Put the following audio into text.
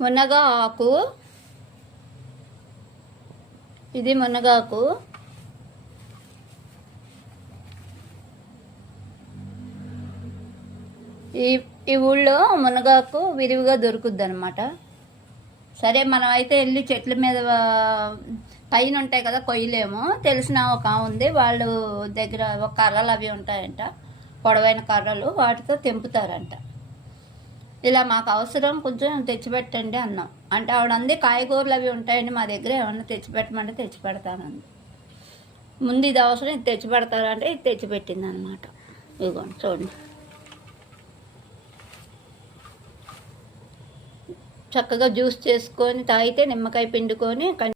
మునగ ఆకు, ఇది మునగాకు. ఈ ఊళ్ళో మునగాకు విరివిగా దొరుకుద్ది అనమాట. సరే మనం అయితే వెళ్ళి చెట్ల మీద పైన ఉంటాయి కదా, కొయ్యలేము. తెలిసిన ఒక ఉంది, వాళ్ళు దగ్గర ఒక కర్రలు అవి ఉంటాయంట, పొడవైన కర్రలు, వాటితో తెంపుతారంట. ఇలా మాకు అవసరం, కొంచెం తెచ్చిపెట్టండి అన్నాం. అంటే ఆవిడ అంది కాయగూరలు అవి ఉంటాయండి మా దగ్గర, ఏమన్నా తెచ్చిపెట్టమంటే తెచ్చిపెడతానంది. ముందు ఇది అవసరం, ఇది తెచ్చిపెడతారంటే ఇది తెచ్చిపెట్టింది అనమాట. ఇదిగోండి చూడండి, చక్కగా జ్యూస్ చేసుకొని తాగితే, నిమ్మకాయ పిండుకొని